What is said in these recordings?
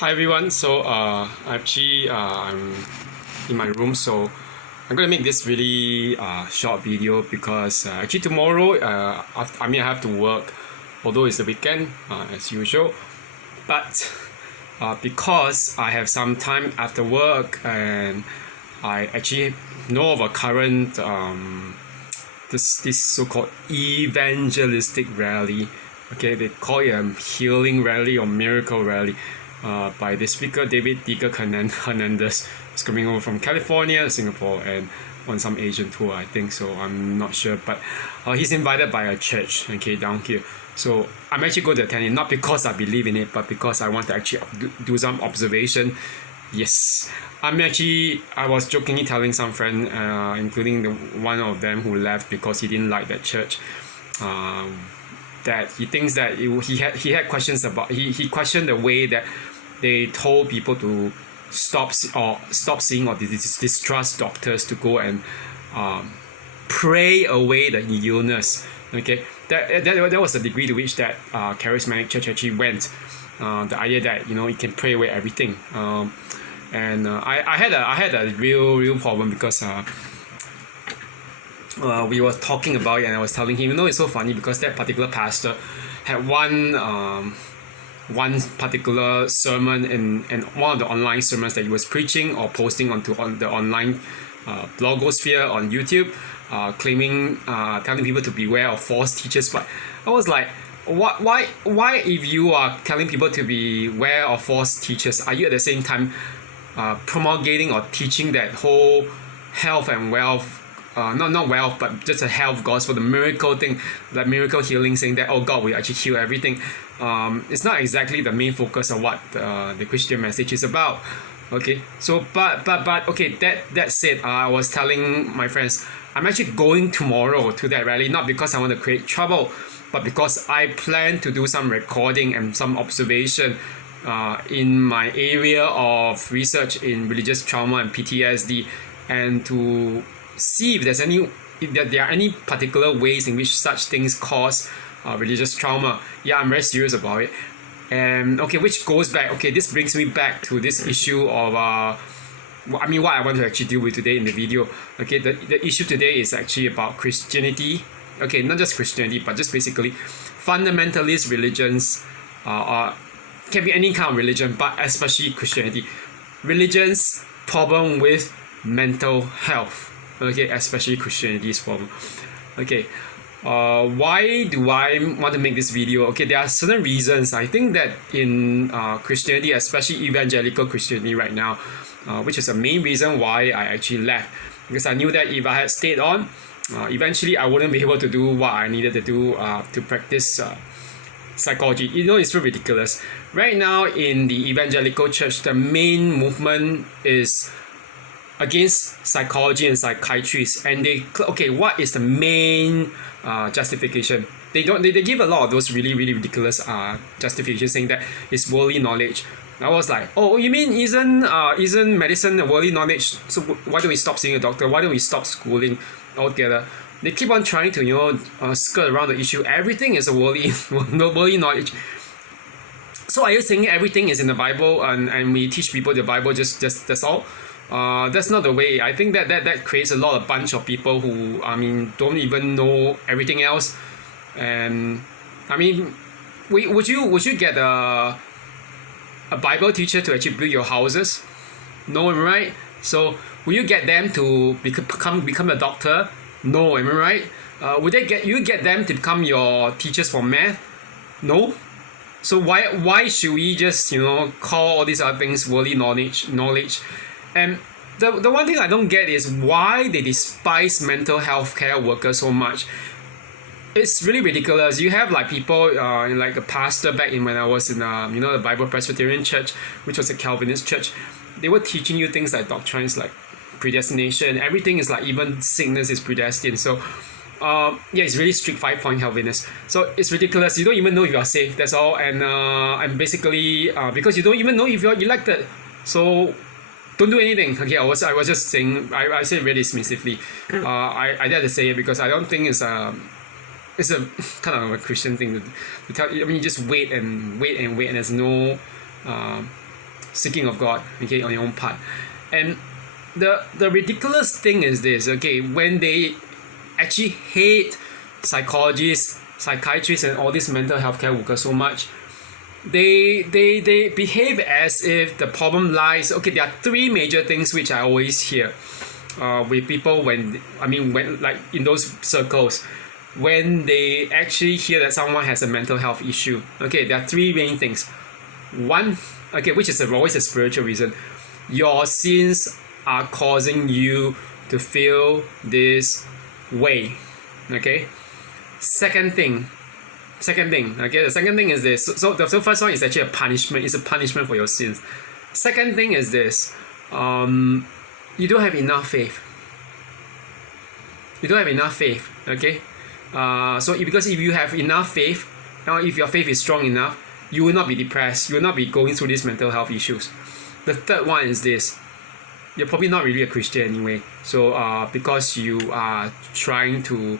Hi everyone. I'm in my room, so I'm gonna make this really short video because actually tomorrow I have to work, although it's the weekend as usual. But because I have some time after work and I actually know of a current this so-called evangelistic rally. Okay, they call it a healing rally or miracle rally by the speaker David Hernandez. He's coming over from California, Singapore, and on some Asian tour, I think so. I'm not sure, but he's invited by a church, okay, down here. So I'm actually going to attend it, not because I believe in it, but because I want to actually do some observation. Yes, I was jokingly telling some friend, including one of them who left because he didn't like that church, that he thinks that he had questions about, he questioned the way that they told people to stop seeing or distrust doctors, to go and pray away the illness. Okay, that was the degree to which that charismatic church actually went. The idea that you can pray away everything. I had a real problem because we were talking about it, and I was telling him, it's so funny because that particular pastor had one particular sermon in one of the online sermons that he was preaching or posting on the online blogosphere on YouTube, telling people to beware of false teachers. But I was like, why if you are telling people to beware of false teachers, are you at the same time promulgating or teaching that whole health and wealth, not wealth, but just a health gospel, the miracle thing, like miracle healing, saying that, oh, God will actually heal everything? It's not exactly the main focus of what the Christian message is about. Okay, so but okay, that said, I was telling my friends, I'm actually going tomorrow to that rally, not because I want to create trouble, but because I plan to do some recording and some observation in my area of research in religious trauma and PTSD, and to see if there are any particular ways in which such things cause religious trauma. Yeah, I'm very serious about it. And okay, which goes back, this brings me back to this issue of what I want to actually deal with today in the video. Okay, the issue today is actually about Christianity. Okay, not just Christianity, but just basically fundamentalist religions, can be any kind of religion, but especially Christianity. Religion's problem with mental health. Okay, especially Christianity's problem. Okay, why do I want to make this video? Okay, there are certain reasons. I think that in Christianity, especially evangelical Christianity right now, which is the main reason why I actually left, because I knew that if I had stayed on, eventually I wouldn't be able to do what I needed to do to practice psychology. It's so ridiculous. Right now in the evangelical church, the main movement is against psychology and psychiatrists, and what is the main justification? They give a lot of those really ridiculous justifications, saying that it's worldly knowledge. I was like, oh, you mean isn't medicine a worldly knowledge? So why don't we stop seeing a doctor? Why don't we stop schooling altogether? They keep on trying to skirt around the issue. Everything is a worldly knowledge. So are you saying everything is in the Bible and we teach people the Bible just that's all? That's not the way. I think that creates a lot of bunch of people who don't even know everything else. And would you get a Bible teacher to actually build your houses? No, am I right? So will you get them to become a doctor? No, am I right? Would you get them to become your teachers for math? No. So why should we just call all these other things worldly knowledge? And the one thing I don't get is why they despise mental health care workers so much. It's really ridiculous. You have like people like a pastor back in when I was in the Bible Presbyterian Church, which was a Calvinist church. They were teaching you things like doctrines like predestination. Everything is like, even sickness is predestined. So it's really strict 5-point Calvinist. So it's ridiculous. You don't even know if you are saved. That's all. And basically because you don't even know if you're elected, so don't do anything. Okay, I was just saying. I said really dismissively. I dare to say it because I don't think it's a kind of a Christian thing to tell. You just wait and there's no seeking of God, okay, on your own part. And the ridiculous thing is this, okay, when they actually hate psychologists, psychiatrists, and all these mental health care workers so much, they behave as if the problem lies. Okay, there are three major things which I always hear with people when like in those circles, when they actually hear that someone has a mental health issue. Okay, there are three main things. One, okay, which is always a spiritual reason. Your sins are causing you to feel this way. Okay. Second thing. Okay, the second thing is this. So the first one is actually a punishment. It's a punishment for your sins. Second thing is this. You don't have enough faith. You don't have enough faith. Okay. Because if you have enough faith, now if your faith is strong enough, you will not be depressed. You will not be going through these mental health issues. The third one is this. You're probably not really a Christian anyway. So because you are trying to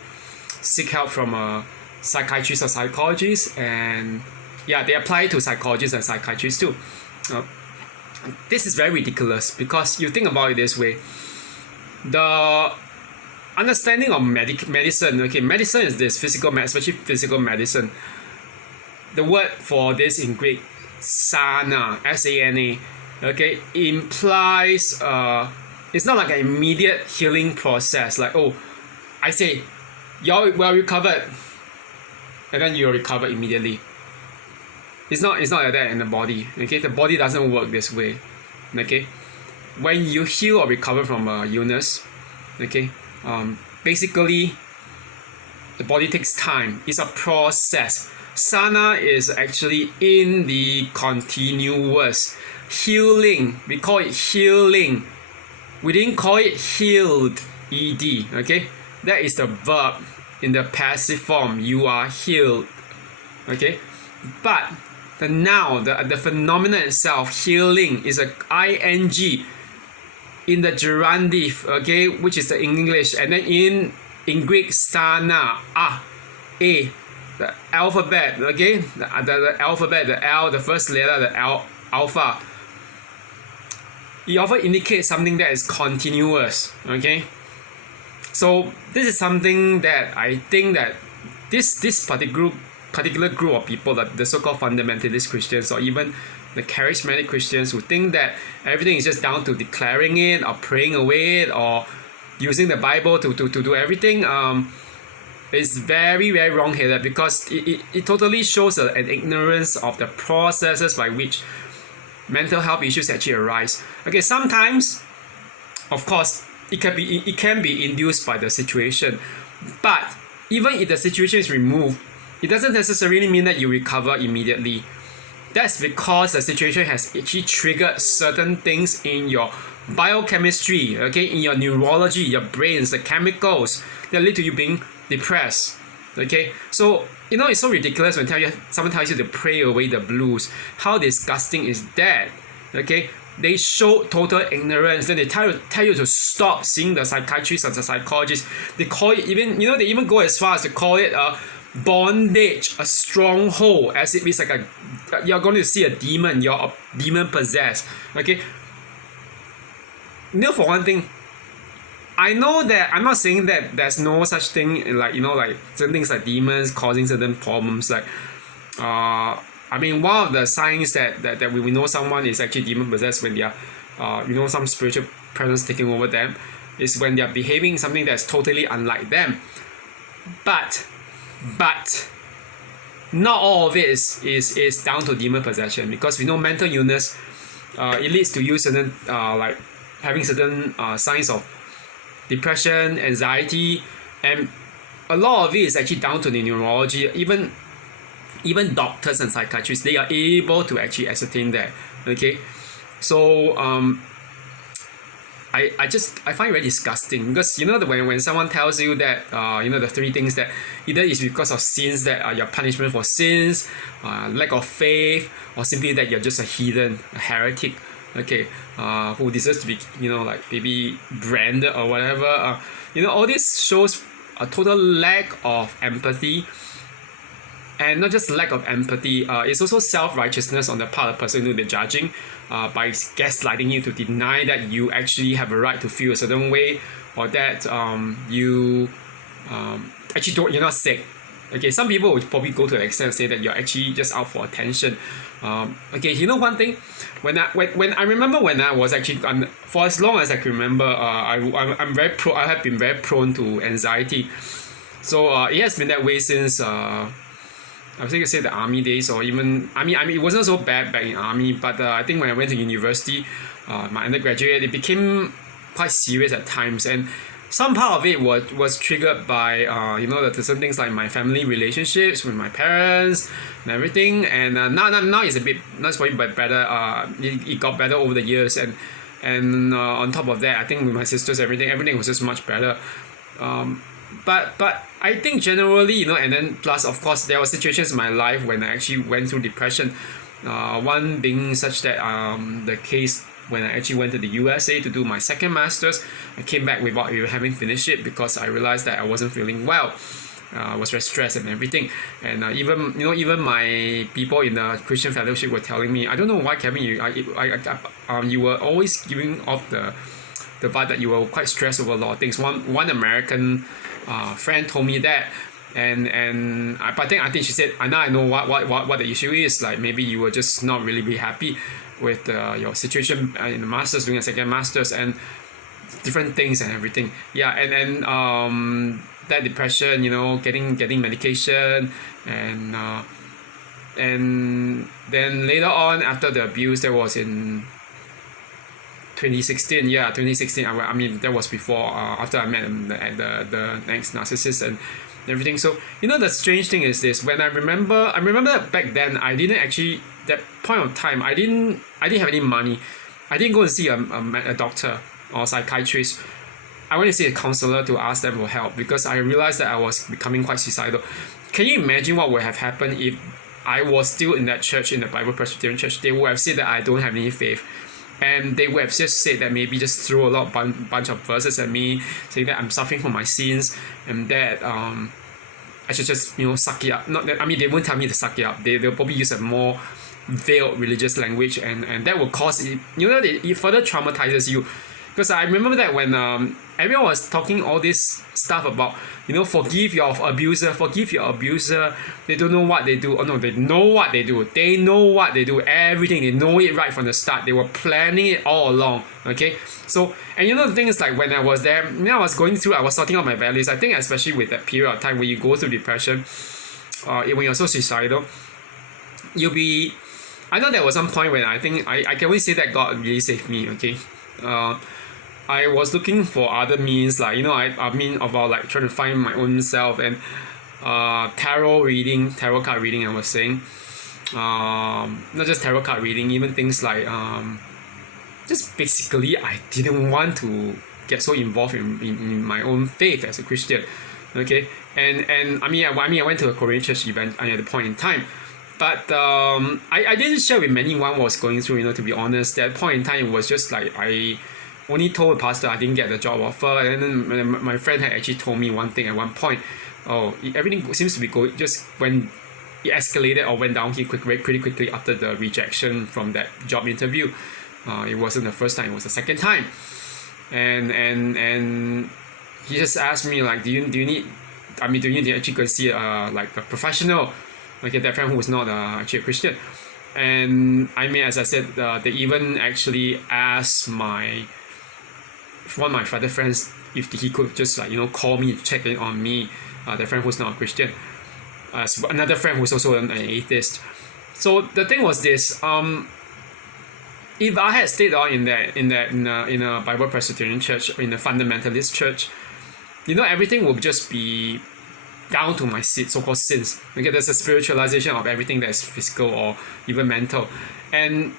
seek help from a psychiatrist or psychologist, and yeah, they apply to psychologists and psychiatrists too. This is very ridiculous because you think about it this way. The understanding of medicine, okay, medicine is this, especially physical medicine. The word for this in Greek, sana, S-A-N-A, okay, implies it's not like an immediate healing process. Like, oh, I say, you're well recovered, and then you're recovered immediately. It's not like that in the body. Okay, the body doesn't work this way. Okay, when you heal or recover from a illness, okay, basically the body takes time. It's a process. Sana is actually in the continuous healing. We call it healing. We didn't call it healed, ed. Okay, that is the verb in the passive form. You are healed. Okay, but the noun, the phenomenon itself, healing, is a ing in the gerundive, okay, which is the English, and then in Greek, sana, a, the alphabet, okay, the alphabet, the L, the first letter, the alpha. It often indicates something that is continuous, okay. So this is something that I think that this particular group of people, that the so-called fundamentalist Christians, or even the charismatic Christians, who think that everything is just down to declaring it or praying away it or using the Bible to do everything, is very, very wrong-headed, because it totally shows an ignorance of the processes by which mental health issues actually arise. Okay, sometimes, of course, it can be induced by the situation, but even if the situation is removed, it doesn't necessarily mean that you recover immediately. That's because the situation has actually triggered certain things in your biochemistry, okay, in your neurology, your brains, the chemicals that lead to you being depressed. Okay, so it's so ridiculous when someone tells you to pray away the blues. How disgusting is that? Okay, they show total ignorance. Then they tell you to stop seeing the psychiatrist or the psychologist. They call it they even go as far as to call it a bondage, a stronghold, as if it's like you're going to see a demon, you're a demon possessed. Okay, for one thing, I know that I'm not saying that there's no such thing, like certain things like demons causing certain problems. Like, one of the signs that we know someone is actually demon possessed when they are, some spiritual presence taking over them, is when they are behaving something that's totally unlike them. But not all of it is down to demon possession, because we know mental illness, it leads to you certain like having certain signs of depression, anxiety, and a lot of it is actually down to the neurology. Even doctors and psychiatrists, they are able to actually ascertain that. Okay, so I find it very disgusting, because when someone tells you that the three things, that either is because of sins, that are your punishment for sins, lack of faith, or simply that you're just a heathen, a heretic, okay, who deserves to be maybe branded or whatever. All this shows a total lack of empathy And not just lack of empathy, it's also self-righteousness on the part of the person who they're judging, by gaslighting you to deny that you actually have a right to feel a certain way, or that you actually don't, you're not sick. Okay, some people would probably go to the extent of say that you're actually just out for attention. Okay, you know one thing, when I remember when I was actually for as long as I can remember, I have been very prone to anxiety. So it has been that way since I was going to say the army days, or even I mean it wasn't so bad back in army, but I think when I went to university, my undergraduate, it became quite serious at times, and some part of it was triggered by the certain things like my family relationships with my parents and everything, and now it's a bit, not probably better. It got better over the years, and on top of that, I think with my sisters, everything was just much better. But I think generally, and then plus of course there were situations in my life when I actually went through depression. One being such that the case when I actually went to the USA to do my second master's. I came back without even having finished it because I realized that I wasn't feeling well. I was very stressed and everything, and even my people in the Christian fellowship were telling me, I don't know why, Kevin, you were always giving off the vibe that you were quite stressed over a lot of things. One American friend told me that, and I think she said, now I know what the issue is. Like maybe you were just not really happy with your situation in the masters, doing a second masters, and different things and everything. Yeah, and that depression, getting medication, and then later on after the abuse, that was in 2016. Yeah, 2016. I mean that was before, after I met the next narcissist and everything. So the strange thing is this: when I remember that back then I didn't actually, that point of time, I didn't have any money. I didn't go and see a doctor or psychiatrist. I went to see a counselor to ask them for help because I realized that I was becoming quite suicidal. Can you imagine what would have happened if I was still in that church, in the Bible Presbyterian church? They would have said that I don't have any faith. And they would have just said that, maybe just throw a lot bunch of verses at me, saying that I'm suffering from my sins, and that I should just suck it up. Not that, I mean, they won't tell me to suck it up. They'll probably use a more veiled religious language, and that will cause it. It further traumatizes you. Because I remember that when everyone was talking all this stuff about, forgive your abuser, they don't know what they do. Oh no, they know what they do. They know what they do, everything. They know it right from the start. They were planning it all along, okay? So, and the thing is, like, when I was there, I was going through, I was sorting out my values. I think especially with that period of time when you go through depression, when you're so suicidal, I know there was some point when I think, I can only say that God really saved me, okay? I was looking for other means, like I mean about like trying to find my own self, and tarot card reading. I was saying, not just tarot card reading, even things like just basically I didn't want to get so involved in my own faith as a Christian, okay? And I mean I went to a Korean church event at the point in time. But I didn't share with anyone what was going through, to be honest. That point in time, it was just like I only told the pastor I didn't get the job offer, and then my friend had actually told me one thing at one point. Oh, everything seems to be going, just when it escalated or went downhill pretty quickly after the rejection from that job interview. It wasn't the first time, it was the second time. And he just asked me, like, do you need to actually go see like a professional? Okay, that friend who was not actually a Christian. And I mean, as I said, they even actually asked one of my father friends if he could just call me to check in on me, that friend who's not a Christian, another friend who's also an atheist. So the thing was this: if I had stayed on in a Bible Presbyterian church, in a fundamentalist church, everything would just be down to my so-called sins. Okay, there's a spiritualization of everything that's physical or even mental. And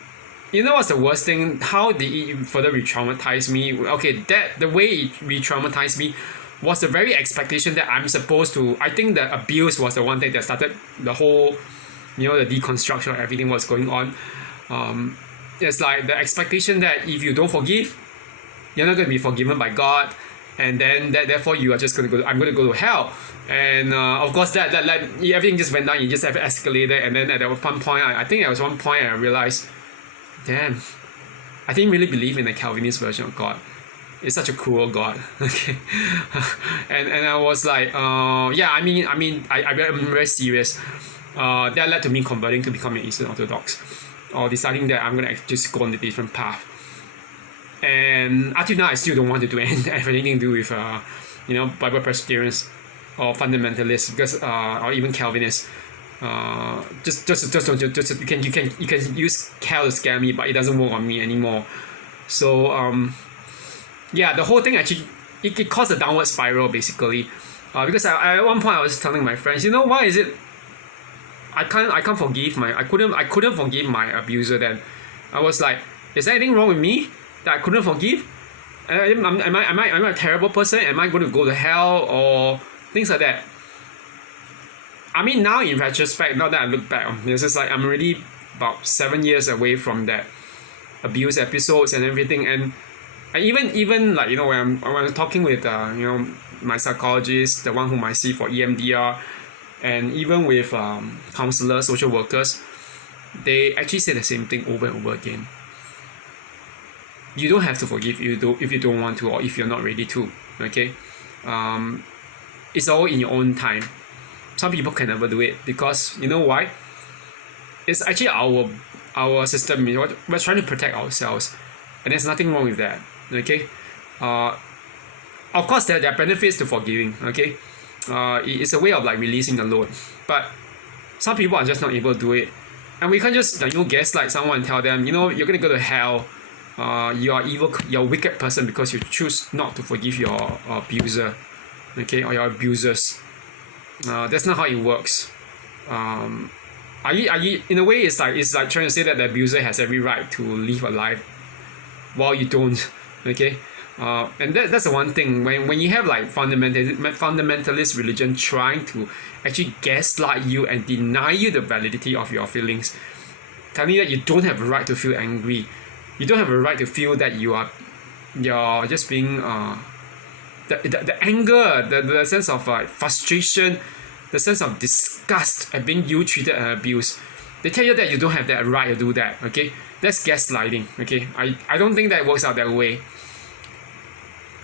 what's the worst thing? How did it further re-traumatize me? Okay, the way it re-traumatized me was the very expectation that I'm supposed to. I think the abuse was the one thing that started the whole, the deconstruction of everything was going on. It's like the expectation that if you don't forgive, you're not going to be forgiven by God. and then therefore you are just going to go, I'm going to go to hell. And of course that everything just went down. You just have escalated, and then at one point, I think there was one point I realized, damn, I didn't really believe in the Calvinist version of God. It's such a cruel God. Okay. And I was like, I'm very serious. That led to me converting to become an Eastern Orthodox, or deciding that I'm gonna just go on a different path. And until now, I still don't want to do anything to do with Bible Presbyterians or fundamentalists, because or even Calvinists. Just don't you can use Cal to scare me, but it doesn't work on me anymore. So the whole thing actually it caused a downward spiral basically, because at one point I was telling my friends, why is it I couldn't forgive my abuser then. I was like, is there anything wrong with me that I couldn't forgive? Am I a terrible person? Am I going to go to hell or things like that? I mean, now in retrospect, now that I look back, it's just like I'm already about 7 years away from that abuse episodes and everything, and even like when I'm talking with my psychologist, the one whom I see for EMDR, and even with counselors, social workers, they actually say the same thing over and over again. You don't have to forgive if you don't want to, or if you're not ready to. Okay, it's all in your own time. Some people can never do it because why? It's actually our system. We're trying to protect ourselves, and there's nothing wrong with that. Okay, of course there are benefits to forgiving. Okay, it's a way of like releasing the load, but some people are just not able to do it, and we can't just gaslight someone and tell them you're gonna go to hell. You are evil, you're a wicked person because you choose not to forgive your abuser, okay, or your abusers. That's not how it works. Are you in a way it's like trying to say that the abuser has every right to live a life while you don't, okay? And that's the one thing when you have like fundamentalist religion trying to actually gaslight you and deny you the validity of your feelings, telling you that you don't have a right to feel angry, you don't have a right to feel that you're just being the anger, the sense of frustration, the sense of disgust at being treated and abused. They tell you that you don't have that right to do that. Okay, that's gaslighting. Okay, I don't think that works out that way.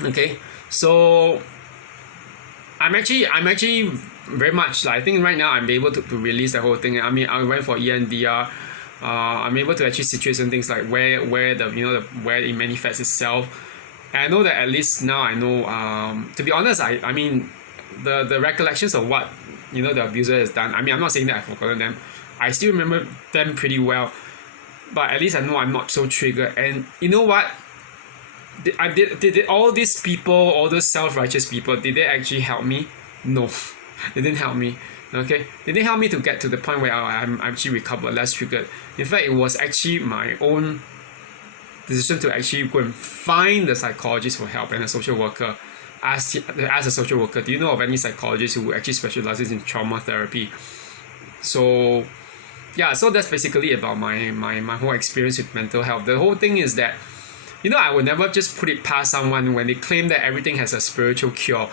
Okay, so I'm actually very much like, I think right now I'm able to release the whole thing. I mean, I went for ENDR. I'm able to actually situate some things like where where it manifests itself. And I know that at least now I know, to be honest, I mean the recollections of what the abuser has done. I mean, I'm not saying that I've forgotten them. I still remember them pretty well, but at least I know I'm not so triggered. And you know what? Did all these people, all those self-righteous people, did they actually help me? No, they didn't help me. Okay, they didn't help me to get to the point where I'm actually recovered, less triggered. In fact, it was actually my own decision to actually go and find the psychologist for help and a social worker. As a social worker, do you know of any psychologist who actually specializes in trauma therapy? So yeah, so that's basically about my whole experience with mental health. The whole thing is that I would never just put it past someone when they claim that everything has a spiritual cure.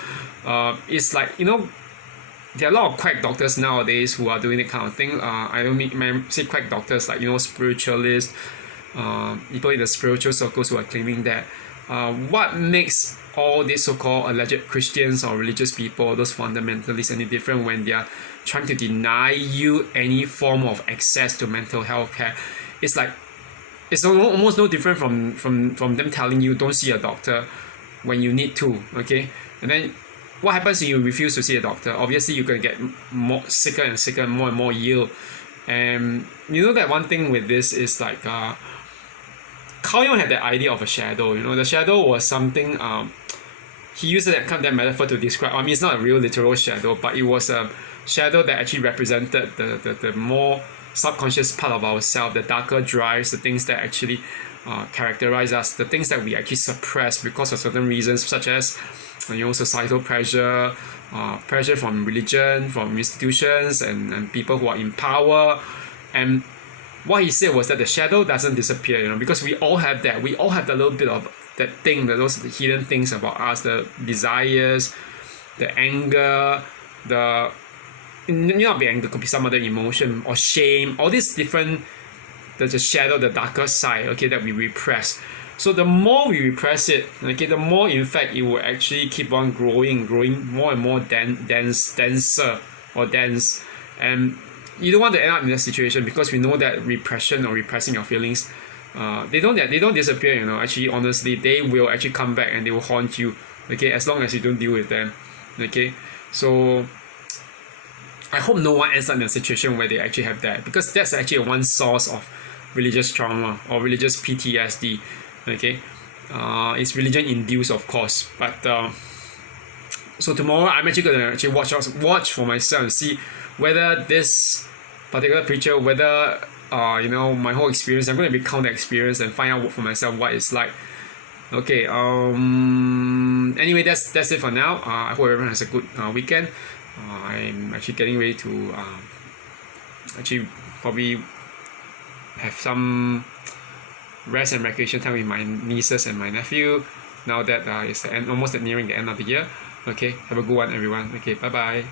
It's like there are a lot of quack doctors nowadays who are doing that kind of thing. I don't mean say quack doctors, like spiritualists, people in the spiritual circles who are claiming that. What makes all these so-called alleged Christians or religious people, those fundamentalists, any different when they are trying to deny you any form of access to mental health care? It's like it's almost no different from them telling you don't see a doctor when you need to. Okay, and then what happens if you refuse to see a doctor? Obviously you're going to get more sicker and sicker and more ill. And that one thing with this is like Carl Jung had that idea of a shadow. The shadow was something he used that metaphor to describe. I mean, it's not a real literal shadow, but it was a shadow that actually represented the more subconscious part of ourselves, the darker drives, the things that actually characterize us, the things that we actually suppress because of certain reasons, such as societal pressure, pressure from religion, from institutions, and people who are in power. And what he said was that the shadow doesn't disappear, you know, because we all have that. We all have a little bit of that thing, those hidden things about us, the desires, the anger, the not be anger, could be some other emotion or shame, all these different, the shadow, the darker side, okay, that we repress. So the more we repress it, okay, the more in fact it will actually keep on growing more and more denser or dense. And you don't want to end up in that situation, because we know that repression or repressing your feelings, they don't disappear, you know. Actually, honestly, they will actually come back and they will haunt you, okay, as long as you don't deal with them, okay. So I hope no one ends up in a situation where they actually have that, because that's actually one source of religious trauma or religious PTSD, okay. It's religion induced, of course, but so tomorrow I'm actually going to actually watch for myself and see whether this particular preacher, whether you know, my whole experience, I'm going to recount the experience and find out for myself what it's like. Okay, anyway, that's it for now. I hope everyone has a good weekend. I'm actually getting ready to actually probably have some rest and recreation time with my nieces and my nephew, now that it's almost nearing the end of the year. Okay, have a good one, everyone. Okay, bye bye.